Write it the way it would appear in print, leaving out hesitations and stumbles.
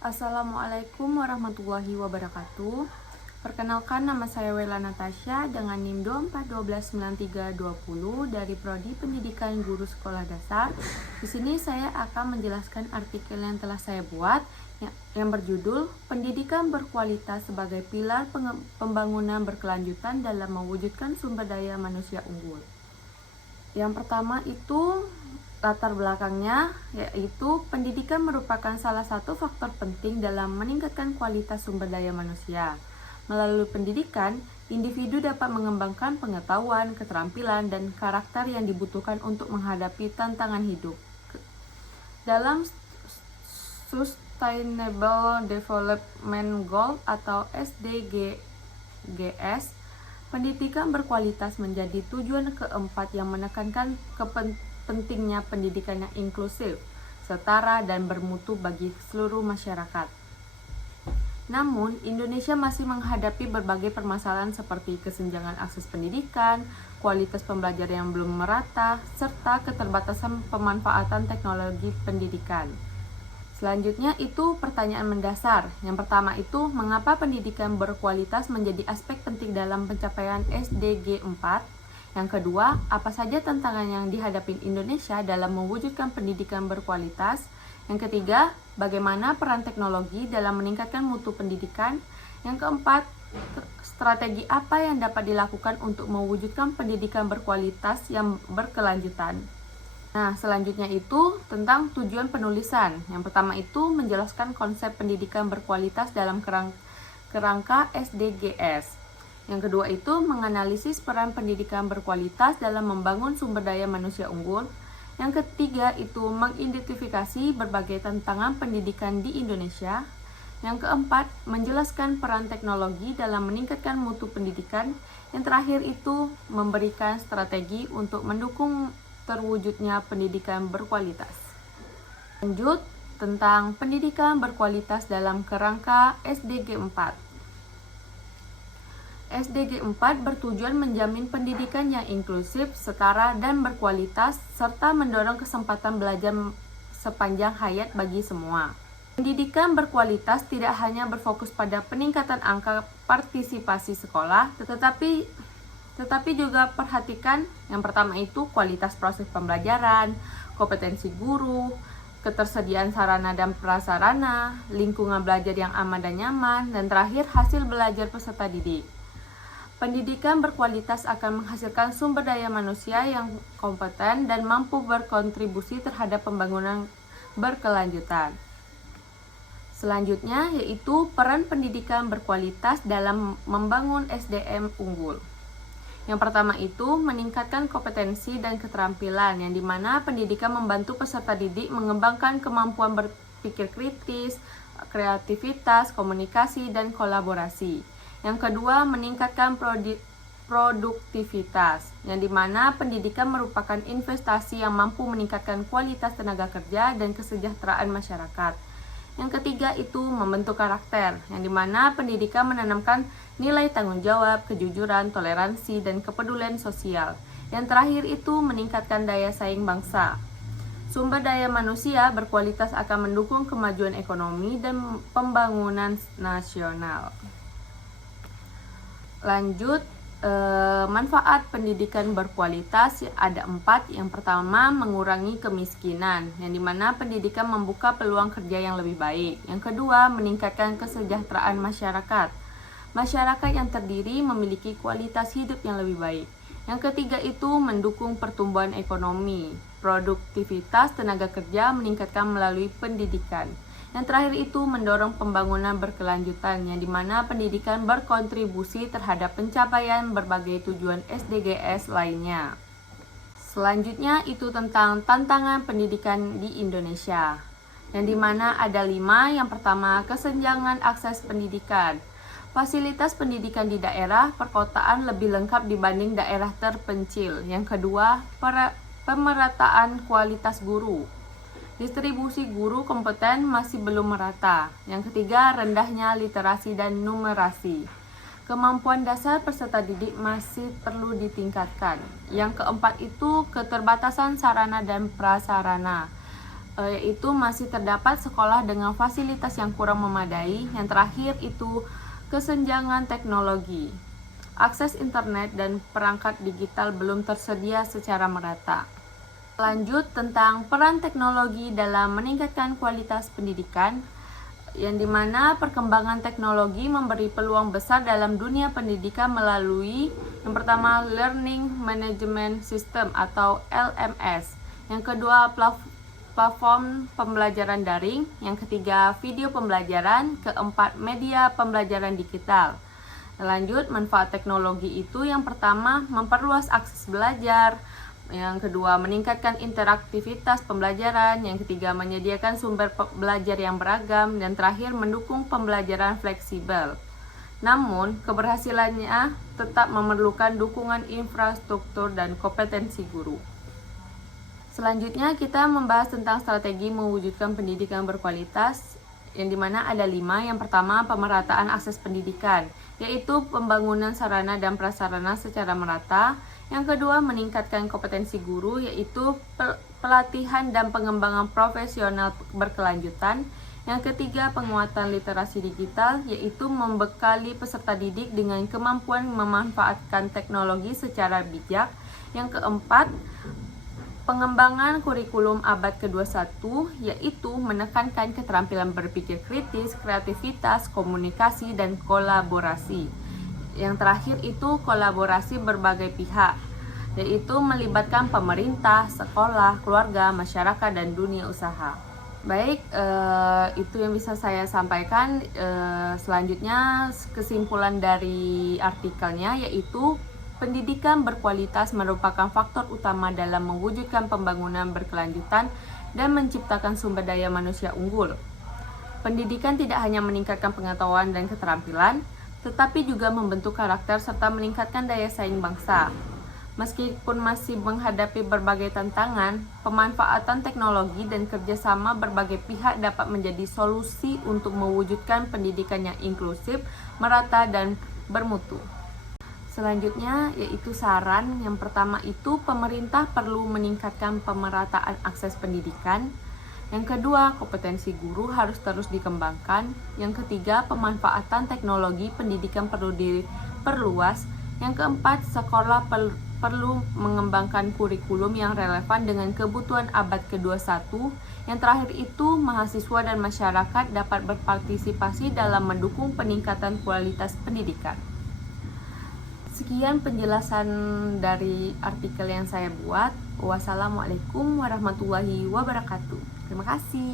Assalamualaikum warahmatullahi wabarakatuh. Perkenalkan, nama saya Wela Natasha dengan NIM 24129320 dari Prodi Pendidikan Guru Sekolah Dasar. Di sini saya akan menjelaskan artikel yang telah saya buat yang berjudul Pendidikan Berkualitas sebagai Pilar Pembangunan Berkelanjutan dalam Mewujudkan Sumber Daya Manusia Unggul. Yang pertama itu latar belakangnya, yaitu pendidikan merupakan salah satu faktor penting dalam meningkatkan kualitas sumber daya manusia. Melalui pendidikan, individu dapat mengembangkan pengetahuan, keterampilan, dan karakter yang dibutuhkan untuk menghadapi tantangan hidup. Dalam Sustainable Development Goal atau SDGs, pendidikan berkualitas menjadi tujuan keempat yang menekankan pentingnya pendidikan yang inklusif, setara, dan bermutu bagi seluruh masyarakat. Namun, Indonesia masih menghadapi berbagai permasalahan seperti kesenjangan akses pendidikan, kualitas pembelajaran yang belum merata, serta keterbatasan pemanfaatan teknologi pendidikan. Selanjutnya itu pertanyaan mendasar. Yang pertama itu, mengapa pendidikan berkualitas menjadi aspek penting dalam pencapaian SDG 4? Yang kedua, apa saja tantangan yang dihadapi Indonesia dalam mewujudkan pendidikan berkualitas? Yang ketiga, bagaimana peran teknologi dalam meningkatkan mutu pendidikan? Yang keempat, strategi apa yang dapat dilakukan untuk mewujudkan pendidikan berkualitas yang berkelanjutan? Nah, selanjutnya itu tentang tujuan penulisan. Yang pertama itu menjelaskan konsep pendidikan berkualitas dalam kerangka SDGs. Yang kedua itu menganalisis peran pendidikan berkualitas dalam membangun sumber daya manusia unggul. Yang ketiga itu mengidentifikasi berbagai tantangan pendidikan di Indonesia. Yang keempat, menjelaskan peran teknologi dalam meningkatkan mutu pendidikan. Yang terakhir itu memberikan strategi untuk mendukung terwujudnya pendidikan berkualitas. Lanjut tentang pendidikan berkualitas dalam kerangka SDG 4. SDG 4 bertujuan menjamin pendidikan yang inklusif, setara, dan berkualitas, serta mendorong kesempatan belajar sepanjang hayat bagi semua. Pendidikan berkualitas tidak hanya berfokus pada peningkatan angka partisipasi sekolah, tetapi juga perhatikan yang pertama itu kualitas proses pembelajaran, kompetensi guru, ketersediaan sarana dan prasarana, lingkungan belajar yang aman dan nyaman, dan terakhir hasil belajar peserta didik. Pendidikan berkualitas akan menghasilkan sumber daya manusia yang kompeten dan mampu berkontribusi terhadap pembangunan berkelanjutan. Selanjutnya yaitu peran pendidikan berkualitas dalam membangun SDM unggul. Yang pertama itu meningkatkan kompetensi dan keterampilan, yang dimana pendidikan membantu peserta didik mengembangkan kemampuan berpikir kritis, kreativitas, komunikasi, dan kolaborasi. Yang kedua, meningkatkan produktivitas, yang dimana pendidikan merupakan investasi yang mampu meningkatkan kualitas tenaga kerja dan kesejahteraan masyarakat. Yang ketiga itu membentuk karakter, yang dimana pendidikan menanamkan nilai tanggung jawab, kejujuran, toleransi, dan kepedulian sosial. Yang terakhir itu meningkatkan daya saing bangsa. Sumber daya manusia berkualitas akan mendukung kemajuan ekonomi dan pembangunan nasional. Lanjut, manfaat pendidikan berkualitas ada 4. Yang pertama, mengurangi kemiskinan, yang dimana pendidikan membuka peluang kerja yang lebih baik. Yang kedua, meningkatkan kesejahteraan masyarakat. Masyarakat yang terdiri memiliki kualitas hidup yang lebih baik. Yang ketiga itu mendukung pertumbuhan ekonomi. Produktivitas tenaga kerja meningkatkan melalui pendidikan. Yang terakhir itu mendorong pembangunan berkelanjutan, yang dimana pendidikan berkontribusi terhadap pencapaian berbagai tujuan SDGs lainnya. Selanjutnya itu tentang tantangan pendidikan di Indonesia, yang dimana ada 5. Yang pertama, kesenjangan akses pendidikan. Fasilitas pendidikan di daerah perkotaan lebih lengkap dibanding daerah terpencil. Yang kedua, pemerataan kualitas guru. Distribusi guru kompeten masih belum merata. Yang ketiga, rendahnya literasi dan numerasi. Kemampuan dasar peserta didik masih perlu ditingkatkan. Yang keempat itu keterbatasan sarana dan prasarana. yaitu masih terdapat sekolah dengan fasilitas yang kurang memadai. Yang terakhir itu kesenjangan teknologi. Akses internet dan perangkat digital belum tersedia secara merata. Lanjut tentang peran teknologi dalam meningkatkan kualitas pendidikan, yang dimana perkembangan teknologi memberi peluang besar dalam dunia pendidikan melalui yang pertama Learning Management System atau LMS, yang kedua platform pembelajaran daring, yang ketiga video pembelajaran, keempat media pembelajaran digital. Lanjut, manfaat teknologi itu yang pertama memperluas akses belajar, yang kedua meningkatkan interaktivitas pembelajaran, yang ketiga menyediakan sumber belajar yang beragam, dan terakhir mendukung pembelajaran fleksibel. Namun, keberhasilannya tetap memerlukan dukungan infrastruktur dan kompetensi guru. Selanjutnya kita membahas tentang strategi mewujudkan pendidikan berkualitas, yang dimana ada 5. Yang pertama, pemerataan akses pendidikan, yaitu pembangunan sarana dan prasarana secara merata. Yang kedua, meningkatkan kompetensi guru, yaitu pelatihan dan pengembangan profesional berkelanjutan. Yang ketiga, penguatan literasi digital, yaitu membekali peserta didik dengan kemampuan memanfaatkan teknologi secara bijak. Yang keempat, pengembangan kurikulum abad ke-21, yaitu menekankan keterampilan berpikir kritis, kreativitas, komunikasi, dan kolaborasi. Yang terakhir itu kolaborasi berbagai pihak, yaitu melibatkan pemerintah, sekolah, keluarga, masyarakat, dan dunia usaha. Baik, itu yang bisa saya sampaikan. Selanjutnya kesimpulan dari artikelnya, yaitu pendidikan berkualitas merupakan faktor utama dalam mewujudkan pembangunan berkelanjutan dan menciptakan sumber daya manusia unggul. Pendidikan tidak hanya meningkatkan pengetahuan dan keterampilan, tetapi juga membentuk karakter serta meningkatkan daya saing bangsa. Meskipun masih menghadapi berbagai tantangan, pemanfaatan teknologi dan kerjasama berbagai pihak dapat menjadi solusi untuk mewujudkan pendidikan yang inklusif, merata, dan bermutu. Selanjutnya yaitu saran. Yang pertama itu pemerintah perlu meningkatkan pemerataan akses pendidikan. Yang kedua, kompetensi guru harus terus dikembangkan. Yang ketiga, pemanfaatan teknologi pendidikan perlu diperluas. Yang keempat, sekolah perlu mengembangkan kurikulum yang relevan dengan kebutuhan abad ke-21. Yang terakhir itu, mahasiswa dan masyarakat dapat berpartisipasi dalam mendukung peningkatan kualitas pendidikan. Sekian penjelasan dari artikel yang saya buat. Wassalamualaikum warahmatullahi wabarakatuh. Terima kasih.